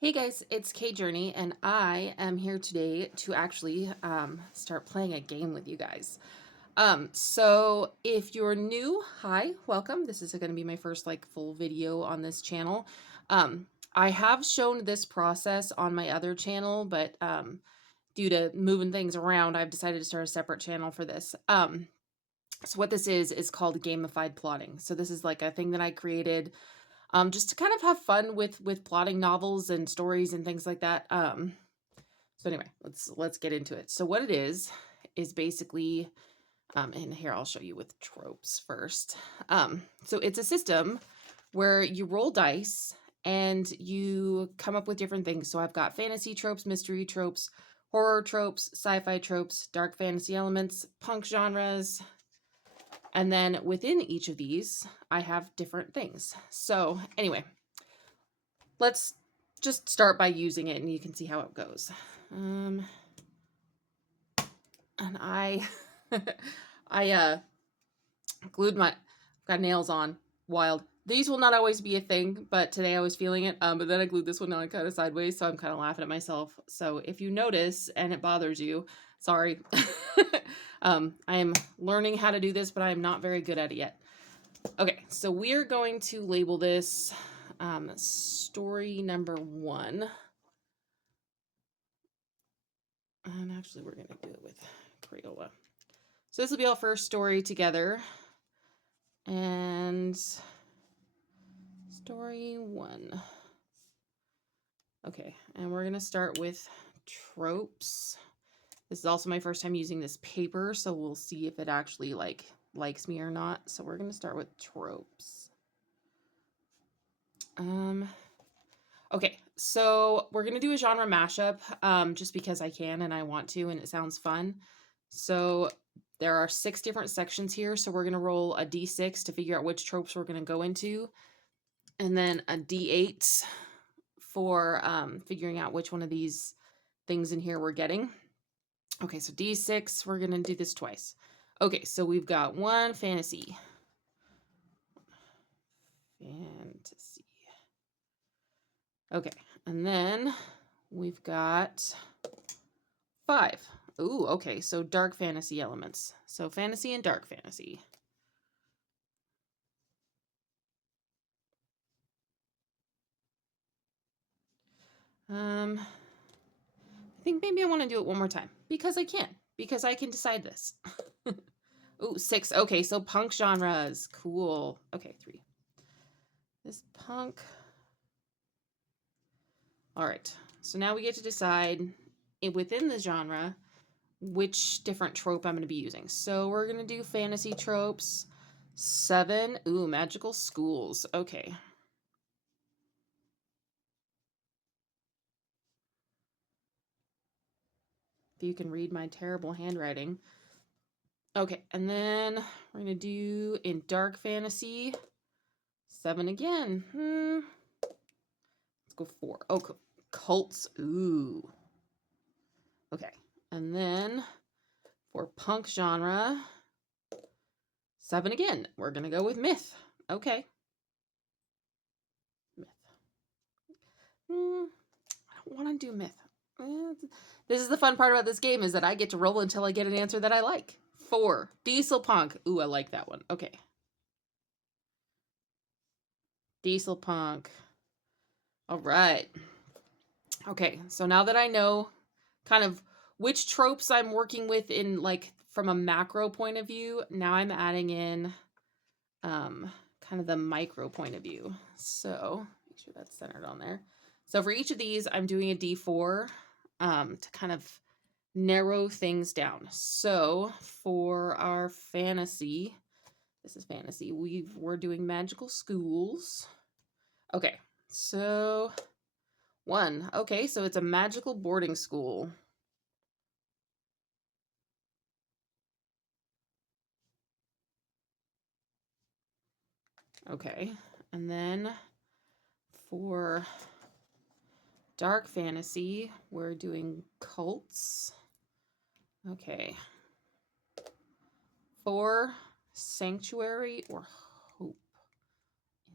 Hey guys, it's Kay Journey, and I am here today to actually start playing a game with you guys. So if you're new, hi, welcome. This is going to be my first full video on this channel. I have shown this process on my other channel, but due to moving things around, I've decided to start a separate channel for this. So what this is called gamified plotting. So this is like a thing that I created just to kind of have fun with plotting novels and stories and things like that. So anyway, let's get into it. So what it is basically, and here I'll show you with tropes first. So it's a system where you roll dice and you come up with different things. So I've got fantasy tropes, mystery tropes, horror tropes, sci-fi tropes, dark fantasy elements, punk genres, and then within each of these, I have different things. So anyway, let's just start by using it and you can see how it goes. And I, I glued got nails on, wild. These will not always be a thing, but today I was feeling it. But then I glued this one on kind of sideways, so I'm kind of laughing at myself. So if you notice and it bothers you, sorry. I am learning how to do this, but I am not very good at it yet. Okay, so we're going to label this story number 1. And actually, we're going to do it with Crayola. So this will be our first story together. And story 1. Okay, and we're going to start with tropes. This is also my first time using this paper, so we'll see if it actually likes me or not. So we're going to start with tropes. Okay, so we're going to do a genre mashup just because I can and I want to and it sounds fun. So there are 6 different sections here, so we're going to roll a d6 to figure out which tropes we're going to go into, and then a d8 for figuring out which one of these things in here we're getting. Okay, so d6, we're going to do this twice. Okay, so we've got 1 fantasy. Fantasy. Okay, and then we've got 5. Ooh, okay, so dark fantasy elements. So fantasy and dark fantasy. I think maybe I want to do it one more time because I can decide this. Ooh, 6. Okay, so punk genres. Cool. Okay, 3. This punk. All right. So now we get to decide within the genre which different trope I'm going to be using. So we're going to do fantasy tropes. 7. Ooh, magical schools. Okay. If you can read my terrible handwriting. Okay, and then we're going to do in dark fantasy 7 again. Let's go 4. Oh, cults. Ooh. Okay, and then for punk genre 7 again. We're going to go with myth. Okay. Myth. I don't want to do myth. This is the fun part about this game is that I get to roll until I get an answer that I like. 4. Diesel punk. Ooh, I like that one. Okay. Diesel punk. All right. Okay, so now that I know kind of which tropes I'm working with in from a macro point of view, now I'm adding in kind of the micro point of view. So make sure that's centered on there. So for each of these, I'm doing a D4 to kind of narrow things down. So for our fantasy, this is fantasy, we're doing magical schools. Okay, so 1. Okay, so it's a magical boarding school. Okay, and then for dark fantasy, we're doing cults. Okay. 4. Sanctuary or hope.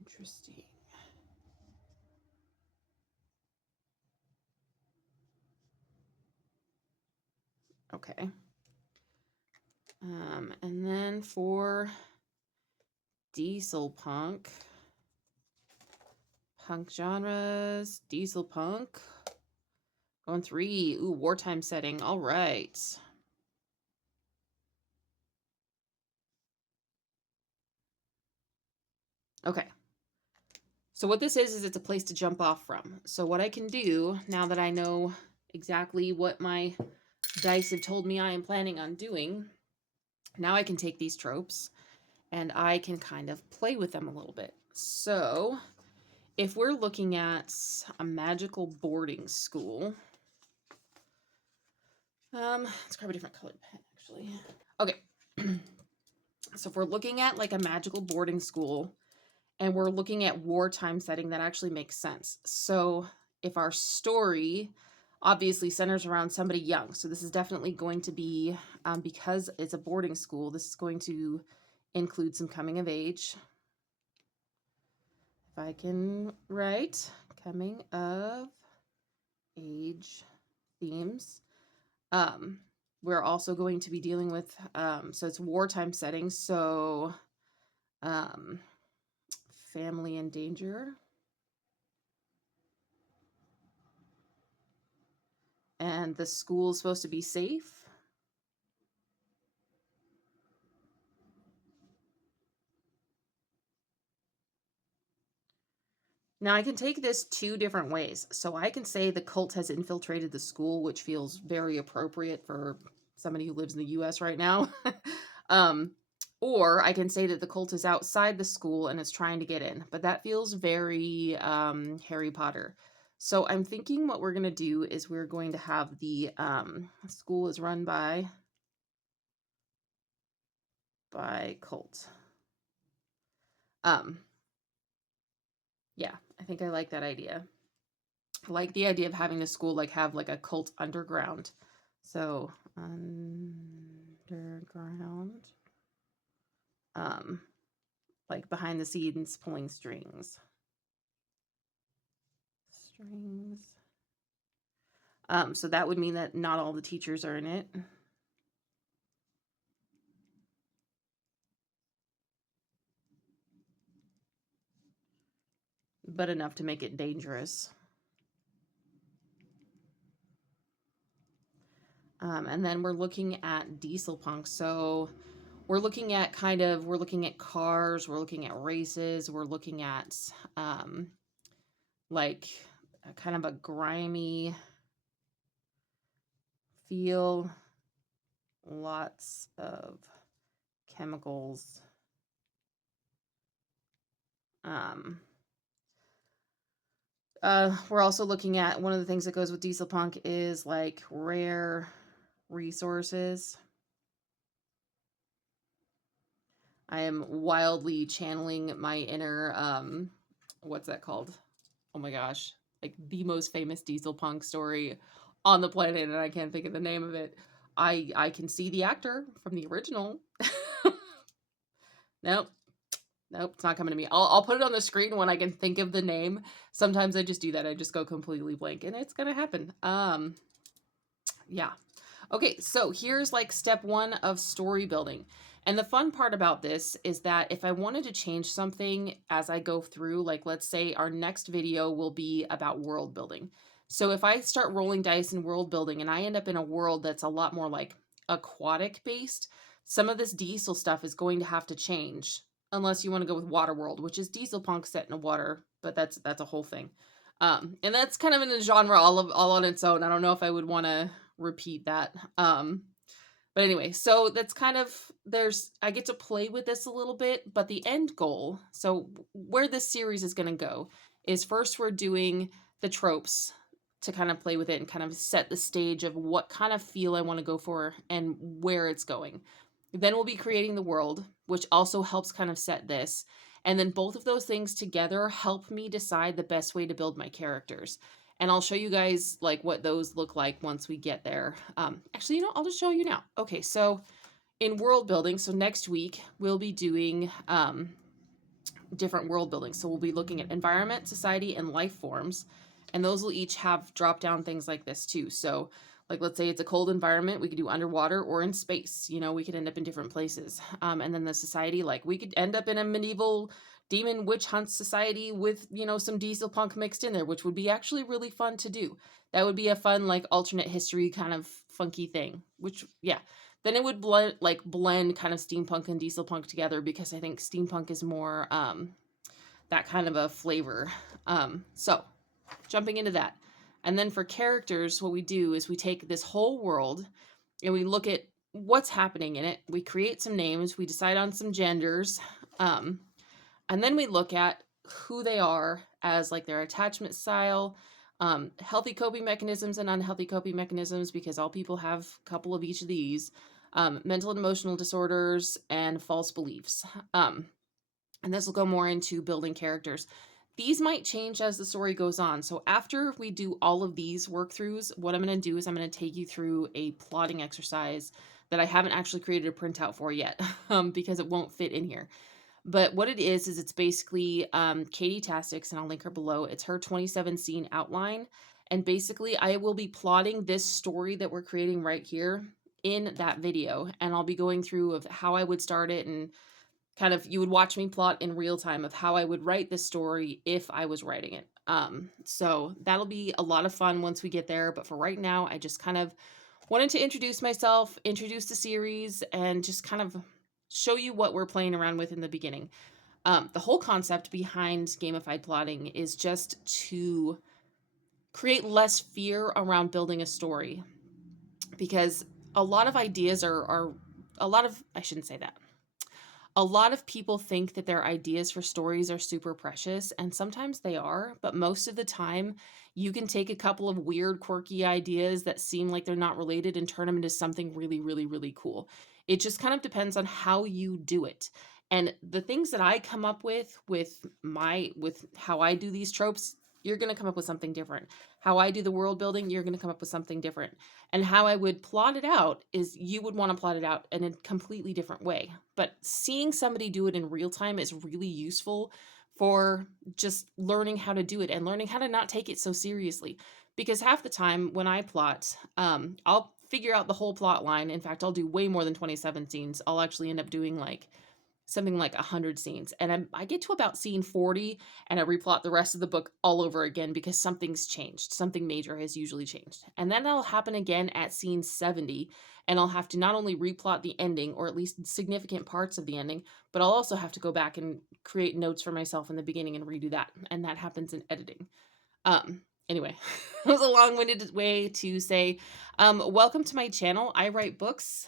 Interesting. Okay. And then for diesel punk genres, diesel punk. Going 3. Ooh, wartime setting. All right. Okay. So what this is it's a place to jump off from. So what I can do, now that I know exactly what my dice have told me I am planning on doing, now I can take these tropes and I can kind of play with them a little bit. So if we're looking at a magical boarding school, let's grab a different colored pen actually. Okay. So if we're looking at like a magical boarding school and we're looking at wartime setting, that actually makes sense. So if our story obviously centers around somebody young, so this is definitely going to be, because it's a boarding school, this is going to include some coming of age. If I can write coming of age themes. We're also going to be dealing with, so it's wartime settings, so family in danger. And the school is supposed to be safe. Now I can take this 2 different ways. So I can say the cult has infiltrated the school, which feels very appropriate for somebody who lives in the US right now. um, or I can say that the cult is outside the school and is trying to get in, but that feels very Harry Potter. So I'm thinking what we're going to do is we're going to have the school is run by cult. Yeah, I think I like that idea. I like the idea of having the school like have like a cult underground. So underground. Like behind the scenes pulling strings. So that would mean that not all the teachers are in it. But enough to make it dangerous. And then we're looking at diesel punk. So we're looking at we're looking at cars, we're looking at races, we're looking at like kind of a grimy feel, lots of chemicals. We're also looking at one of the things that goes with diesel punk is like rare resources. I am wildly channeling my inner what's that called? Oh my gosh, like the most famous diesel punk story on the planet, and I can't think of the name of it. I can see the actor from the original. Nope. Nope, it's not coming to me. I'll put it on the screen when I can think of the name. Sometimes I just do that. I just go completely blank, and it's gonna happen. Yeah. Okay, so here's like step 1 of story building. And the fun part about this is that if I wanted to change something as I go through, like let's say our next video will be about world building. So if I start rolling dice in world building and I end up in a world that's a lot more like aquatic based, some of this diesel stuff is going to have to change unless you want to go with water world, which is diesel punk set in a water, but that's a whole thing. And that's kind of in a genre all on its own. I don't know if I would want to repeat that. But anyway, so that's kind of I get to play with this a little bit, but the end goal, so where this series is going to go is first we're doing the tropes to kind of play with it and kind of set the stage of what kind of feel I want to go for and where it's going. Then we'll be creating the world, which also helps kind of set this. And then both of those things together help me decide the best way to build my characters. And I'll show you guys like what those look like once we get there. Actually, I'll just show you now. Okay, so in world building, so next week we'll be doing different world building. So we'll be looking at environment, society, and life forms. And those will each have drop down things like this too. So Like, let's say it's a cold environment, we could do underwater or in space. You know, we could end up in different places. And then the society, like, we could end up in a medieval demon witch hunt society with, you know, some diesel punk mixed in there, which would be actually really fun to do. That would be a fun, like, alternate history kind of funky thing, which, yeah. Then it would blend kind of steampunk and diesel punk together, because I think steampunk is more that kind of a flavor. So jumping into that. And then for characters, what we do is we take this whole world and we look at what's happening in it. We create some names, we decide on some genders, and then we look at who they are as like their attachment style, healthy coping mechanisms and unhealthy coping mechanisms, because all people have a couple of each of these, mental and emotional disorders, and false beliefs. And this will go more into building characters. These might change as the story goes on. So after we do all of these work throughs, what I'm going to do is I'm going to take you through a plotting exercise that I haven't actually created a printout for yet, because it won't fit in here. But what it is it's basically Katie Tastic's, and I'll link her below. It's her 27 scene outline. And basically I will be plotting this story that we're creating right here in that video. And I'll be going through of how I would start it, and kind of you would watch me plot in real time of how I would write this story if I was writing it. So that'll be a lot of fun once we get there. But for right now, I just kind of wanted to introduce myself, introduce the series, and just kind of show you what we're playing around with in the beginning. The whole concept behind gamified plotting is just to create less fear around building a story, because a lot of ideas are a lot of, I shouldn't say that. A lot of people think that their ideas for stories are super precious, and sometimes they are, but most of the time, you can take a couple of weird, quirky ideas that seem like they're not related and turn them into something really, really, really cool. It just kind of depends on how you do it. And the things that I come up with how I do these tropes, you're going to come up with something different. How I do the world building, you're going to come up with something different. And how I would plot it out is you would want to plot it out in a completely different way. But seeing somebody do it in real time is really useful for just learning how to do it and learning how to not take it so seriously. Because half the time when I plot, I'll figure out the whole plot line. In fact, I'll do way more than 27 scenes. I'll actually end up doing like something like 100 scenes. And I get to about scene 40 and I replot the rest of the book all over again, because something's changed. Something major has usually changed. And then that'll happen again at scene 70. And I'll have to not only replot the ending, or at least significant parts of the ending, but I'll also have to go back and create notes for myself in the beginning and redo that. And that happens in editing. Anyway, it was a long-winded way to say, welcome to my channel. I write books.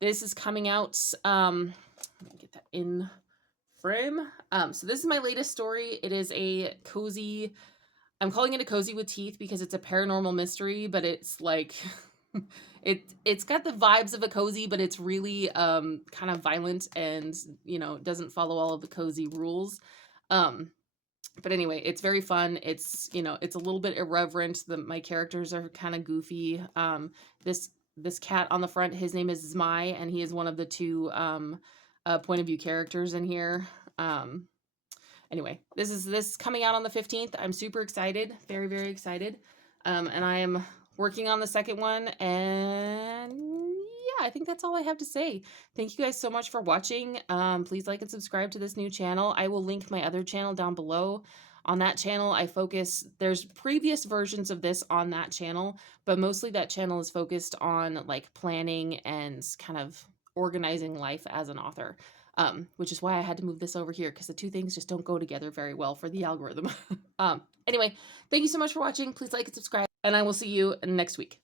This is coming out, let me get that in frame. So this is my latest story. It is a cozy, I'm calling it a cozy with teeth because it's a paranormal mystery, but it's like, it's got the vibes of a cozy, but it's really kind of violent and, you know, doesn't follow all of the cozy rules. But anyway, it's very fun. It's, you know, it's a little bit irreverent. My characters are kind of goofy. This cat on the front, his name is Zmai, and he is one of the two point of view characters in here. Anyway, this is coming out on the 15th. I'm super excited, very, very excited. And I am working on the second one, and yeah, I think that's all I have to say. Thank you guys so much for watching. Please like and subscribe to this new channel. I will link my other channel down below. On that channel, there's previous versions of this on that channel, but mostly that channel is focused on like planning and kind of organizing life as an author. Which is why I had to move this over here, because the two things just don't go together very well for the algorithm. Anyway, thank you so much for watching. Please like and subscribe, and I will see you next week.